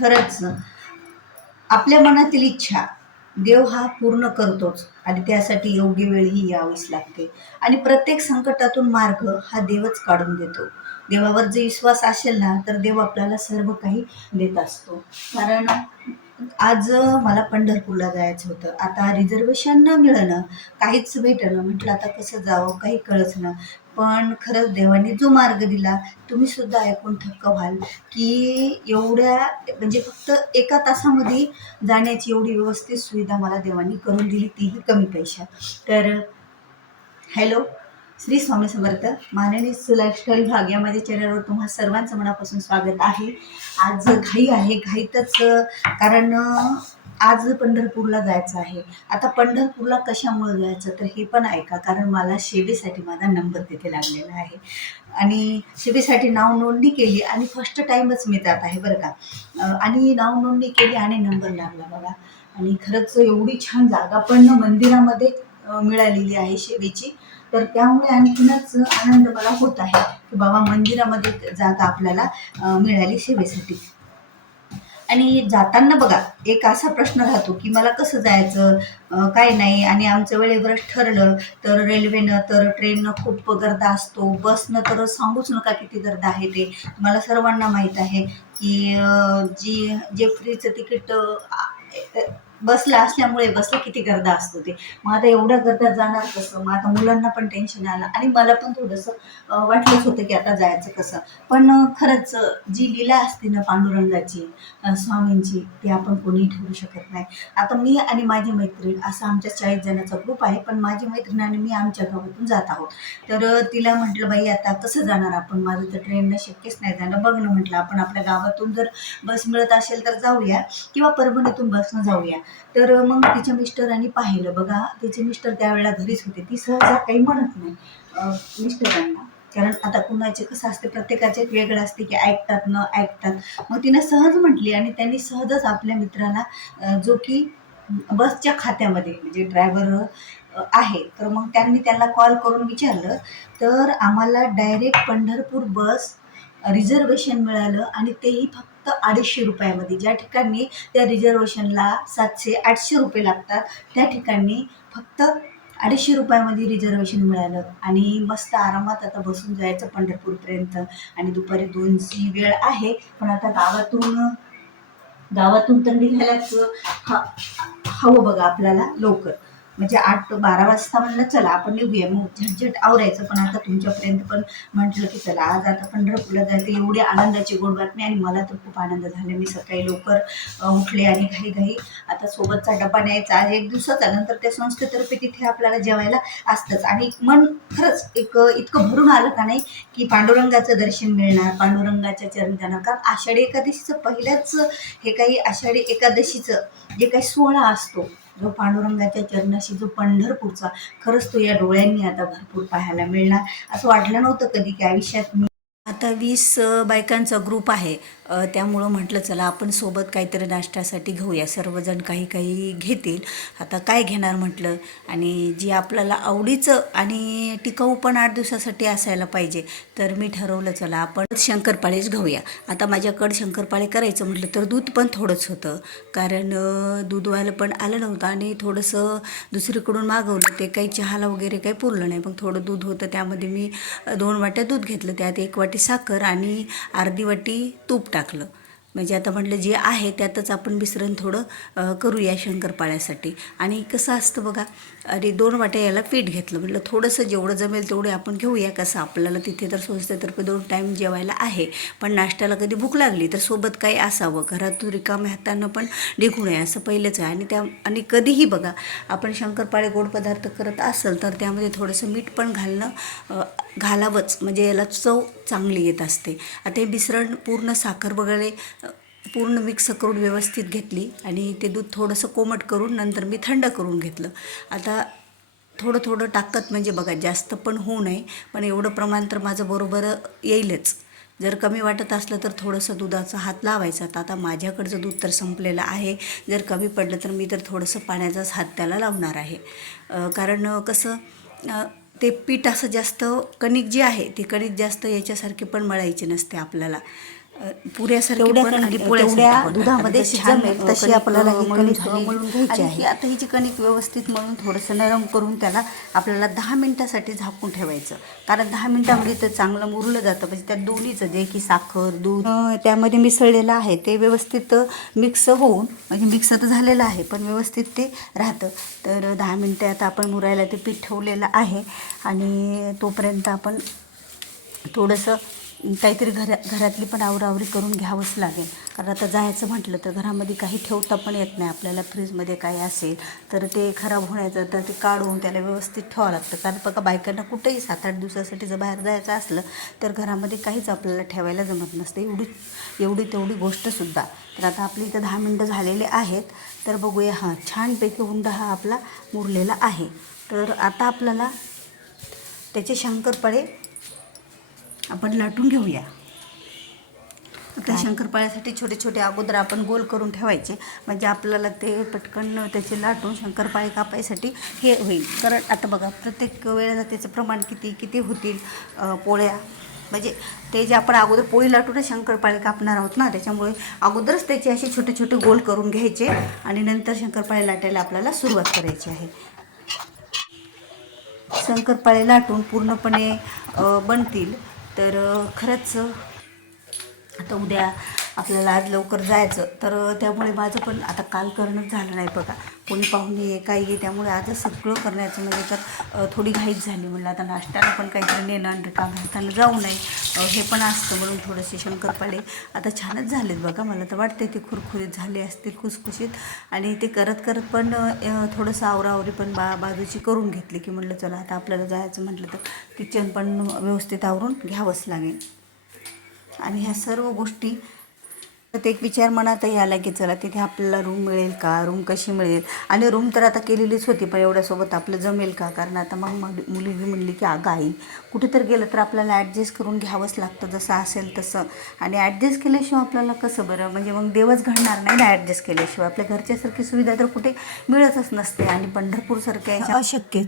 खरंच आपल्या मनातील इच्छा देव हा पूर्ण करतोच आणि त्यासाठी योग्य वेळ ही यावीच लागते. आणि प्रत्येक संकटातून मार्ग हा देवच काढून देतो. देवावर जे विश्वास असेल ना तर देव आपल्याला सर्व काही देत असतो. कारण आज मला पंढरपूरला जायचं होतं. आता रिझर्वेशन न मिळणं काहीच भेटणं म्हटलं आता कसं जावं काही कळच ना पण खरंच देवाने जो मार्ग दिला तुम्ही सुद्धा ऐकून थक्क व्हाल की एवढ्या म्हणजे फक्त एका तासामध्ये जाण्याची एवढी व्यवस्थित सुविधा मला देवाने करून दिली तीही कमी पैशात. तर हॅलो श्री स्वामी समर्थ माननीय लाईफस्टाईल भाग या माझ्या चॅनलवर तुम्हा सर्वांचं मनापासून स्वागत आहे. आज घाई आहे घाईतच कारण आज पंढरपूरला जायचं आहे. आता पंढरपूरला कशामुळे जायचं? तर हे पण ऐका कारण मला शेबीसाठी माझा नंबर तिथे लागलेला आहे. आणि शेबीसाठी नाव नोंदणी केली आणि फर्स्ट टाईमच मी जात आहे बरं का. आणि नाव नोंदणी केली आणि नंबर लागला बघा. आणि खरंच एवढी छान जागा पण मंदिरामध्ये मिळालेली आहे शेवेची तर त्यामुळे आणखीनच आनंद मला होत आहे की बाबा मंदिरामध्ये जागा आपल्याला मिळाली सेवेसाठी आणि जाताना बघा एक असा प्रश्न राहतो की मला कसं जायचं? काय नाही. आणि आमचं वेळेवरच ठरलं तर रेल्वेनं तर ट्रेननं खूप गर्दा असतो. बसनं तर सांगूच नका किती गर्दा आहे ते. मला सर्वांना माहीत आहे की जी जे फ्रीचं तिकीट बसला असल्यामुळे बसला किती गर्दा असतो ते. मग आता एवढ्या गर्दा जाणार कसं? मग आता मुलांना पण टेन्शन आलं. आणि मला पण थोडंसं वाटलंच होतं की आता जायचं कसं? पण खरंच जी लीला असते ना पांडुरंगाची स्वामींची ती आपण कोणी ठेवू शकत नाही. आता मी आणि माझी मैत्रीण असा आमच्या चाळीस जणांचा ग्रुप आहे पण माझी मैत्रीण आणि मी आमच्या गावातून जात आहोत. तर तिला म्हटलं बाई आता कसं जाणार आपण? माझं तर ट्रेननं शक्यच नाही जाणं बघ ना म्हटलं आपण आपल्या गावातून जर बस मिळत असेल तर जाऊया किंवा परभणीतून बसनं जाऊया. तर मग तिच्या मिस्टरांनी पाहिलं. बघा तिचे मिस्टर त्यावेळेला घरीच होते. ती सहसा काही म्हणत नाही मिस्टरांना. कारण आता कुणाचे कसं असते प्रत्येकाचे एक वेगळं असते की ऐकतात न ऐकतात. मग तिनं सहज म्हटली आणि त्यांनी सहजच आपल्या मित्राला जो की बसच्या खात्यामध्ये म्हणजे ड्रायव्हर आहे. तर मग त्यांनी त्याला कॉल करून विचारलं तर आम्हाला डायरेक्ट पंढरपूर बस रिझर्वेशन मिळालं आणि तेही फक्त फक्त अडीचशे रुपयामध्ये. ज्या ठिकाणी त्या रिझर्वेशनला सातशे आठशे रुपये लागतात त्या ठिकाणी फक्त अडीचशे रुपयामध्ये रिझर्वेशन मिळालं. आणि मस्त आरामात आता बसून जायचं पंढरपूरपर्यंत. आणि दुपारी दोनची वेळ आहे पण आता गावातून गावातून तर निघायलाच ह हवं बघा आपल्याला लवकर. म्हणजे आठ बारा वाजता म्हणलं चला आपण निघूया. मग झटझट आवरायचं पण आता तुमच्यापर्यंत पण म्हटलं की चला आज आता पंढरपूरला जायचं. एवढी आनंदाची गोड बातमी आणि मला तर खूप आनंद झाला. मी सकाळी लवकर उठले आणि घाई घाई आता सोबतचा डबा न्यायचा आज एक दिवसाचा नंतर त्या संस्थेतर्फे तिथे आपल्याला जेवायला असतंच. आणि मन खरंच एक इतकं भरून आलं का नाही की पांडुरंगाचं दर्शन मिळणार पांडुरंगाच्या चरणी जाणार कारण आषाढी एकादशीचं पहिल्याच हे काही आषाढी एकादशीचं जे काही सोहळा असतो जो पांडुरंगाच्या चरणाशी जो पंढरपूरचा खरंच तो या डोळ्यांनी आता भरपूर पाहायला मिळणार. असं वाटलं नव्हतं कधी की आयुष्यात मी आता वीस बायकांचा ग्रुप आहे. त्यामुळं म्हटलं चला आपण सोबत काहीतरी नाश्त्यासाठी घेऊया. सर्वजण काही काही घेतील. आता काय घेणार म्हटलं? आणि जी आपल्याला आवडीचं आणि टिकाऊ पण आठ दिवसासाठी असायला पाहिजे तर मी ठरवलं चला आपण शंकरपाळेच घेऊया. आता माझ्याकडं शंकरपाळे करायचं म्हटलं तर दूध पण थोडंच होतं. कारण दूध व्हायला पण आलं नव्हतं आणि थोडंसं दुसरीकडून मागवलं. ते काही चहाला वगैरे काही पुरलं नाही. मग थोडं दूध होतं त्यामध्ये मी दोन वाट्या दूध घेतलं. त्यात एक वाटी साखर आणि अर्धी वाटी तूप टाकलं. म्हणजे आता म्हटलं जे आहे त्यातच आपण मिश्रण थोडं करूया शंकरपाळ्यासाठी. आणि कसं असतं बघा आणि दोन वाट्या याला पीठ घेतलं. म्हटलं थोडंसं जेवढं जमेल तेवढे आपण घेऊया कसं? आपल्याला तिथे तर संस्थेतर्फे दोन टाईम जेवायला आहे. पण नाश्त्याला कधी भूक लागली तर सोबत काही असावं. घरातून रिकाम्या हातानं पण निघू नये असं पहिलंच आहे. आणि त्या आणि कधीही बघा आपण शंकरपाळे गोड पदार्थ करत असेल तर त्यामध्ये थोडंसं मीठ पण घालणं घालावंच. म्हणजे याला चव चांगली येत असते. आता हे मिश्रण पूर्ण साखर वगैरे पूर्ण मिक्स करून व्यवस्थित घेतली आणि ते दूध थोडंसं कोमट करून नंतर मी थंड करून घेतलं. आता थोडं थोडं टाकत म्हणजे बघा जास्त पण होऊ नये पण एवढं प्रमाण तर माझं बरोबर येईलच. जर कमी वाटत असलं तर थोडंसं दुधाचा हात लावायचा. तर आता माझ्याकडचं दूध तर संपलेलं आहे. जर कमी पडलं तर मी तर थोडंसं पाण्याचाच हात त्याला लावणार आहे. कारण कसं ते पीठ असं जास्त कणिक जी आहे ती कणिक जास्त याच्यासारखी पण मळायची नसते आपल्याला. पुऱ्यासारखी तेवढ्या पण कण- आणि तेवढ्या पोळ्यासारखी पण. दुधामध्ये जमेल तशी आपल्याला मळून घ्यायची आहे. आता ही जी कणिक व्यवस्थित मळून थोडंसं नरम करून त्याला आपल्याला दहा मिनिटासाठी झाकून ठेवायचं. कारण दहा मिनिटामध्ये ते चांगलं मुरलं जातं. म्हणजे त्या दोन्हीचं जे की साखर दूध त्यामध्ये मिसळलेलं आहे. ते व्यवस्थित मिक्स होऊन म्हणजे मिक्स तर झालेलं आहे पण व्यवस्थित ते राहतं. तर दहा मिनटं आता आपण मुरायला ते पीठ ठेवलेलं आहे. आणि तोपर्यंत आपण थोडंसं काहीतरी घरा घरातली पण आवरावरी करून घ्यावंच लागेल. कारण आता जायचं म्हटलं तर घरामध्ये काही ठेवता पण येत नाही. आपल्याला फ्रीजमध्ये काही असेल तर ते खराब होण्याचं तर ते काढून त्याला व्यवस्थित ठेवावं लागतं. कारण बघा बायकांना कुठेही सात आठ दिवसासाठी जर बाहेर जायचं असलं तर घरामध्ये काहीच आपल्याला ठेवायला जमत नसते. एवढी एवढी तेवढी गोष्टसुद्धा तर आता आपली इथं दहा मिनटं झालेले आहेत. तर बघूया. हां छानपैकी हुंडा हा आपला मुरलेला आहे. तर आता आपल्याला त्याचे शंकरपाळे आपण लाटून घेऊया. त्या शंकरपाळ्यासाठी छोटे छोटे अगोदर आपण गोल करून ठेवायचे. म्हणजे आपल्याला ते पटकन त्याचे लाटून शंकरपाळे कापायसाठी हे होईल. कारण आता बघा प्रत्येक वेळेला त्याचं प्रमाण किती किती होतील पोळ्या? म्हणजे ते जे आपण अगोदर पोळी लाटूनच शंकरपाळे कापणार आहोत ना त्याच्यामुळे अगोदरच त्याचे असे छोटे छोटे गोल करून घ्यायचे आणि नंतर शंकरपाळे लाटायला आपल्याला सुरुवात करायची आहे. शंकरपाळे लाटून पूर्णपणे बनतील. तर खरंच आता उद्या आपल्याला आज लवकर जायचं. तर त्यामुळे माझं पण आता काल करणंच झालं नाही बघा. कोणी पाहुणे आहे काही आहे त्यामुळे आजच सगळं करण्याचं म्हणजे तर थोडी घाईच झाली म्हणलं. आता नाश्त्याला पण काहीतरी नेणं आणि काम हाताला जाऊ नये हे पण असतं म्हणून थोडेसे शंकरपाळे आता छानच झालेत बघा. मला तर वाटते ते खुरखुरीत झाले असतील खुसखुशीत. आणि ते करत करत पण थोडंसं आवरावरी पण बा बाजूची करून घेतली की म्हटलं चला आता आपल्याला जायचं म्हटलं तर किचन पण व्यवस्थित आवरून घ्यावंच लागेल. आणि ह्या सर्व गोष्टी तर एक विचार मनातही आला की चला तिथे आपल्याला रूम मिळेल का? रूम कशी मिळेल? आणि रूम तर आता केलेलीच होती पण एवढ्यासोबत आपलं जमेल का? कारण आता मग मुलगी म्हणली की अगं आई कुठे तर गेलं तर आपल्याला ॲडजस्ट करून घ्यावंच लागतं जसं असेल तसं. आणि ॲडजस्ट केल्याशिवाय आपल्याला कसं बरं? म्हणजे मग देवच घडणार नाही ना ॲडजस्ट केल्याशिवाय. आपल्या घरच्यासारखी सुविधा तर कुठे मिळतच नसते आणि पंढरपूरसारख्या अशक्यच.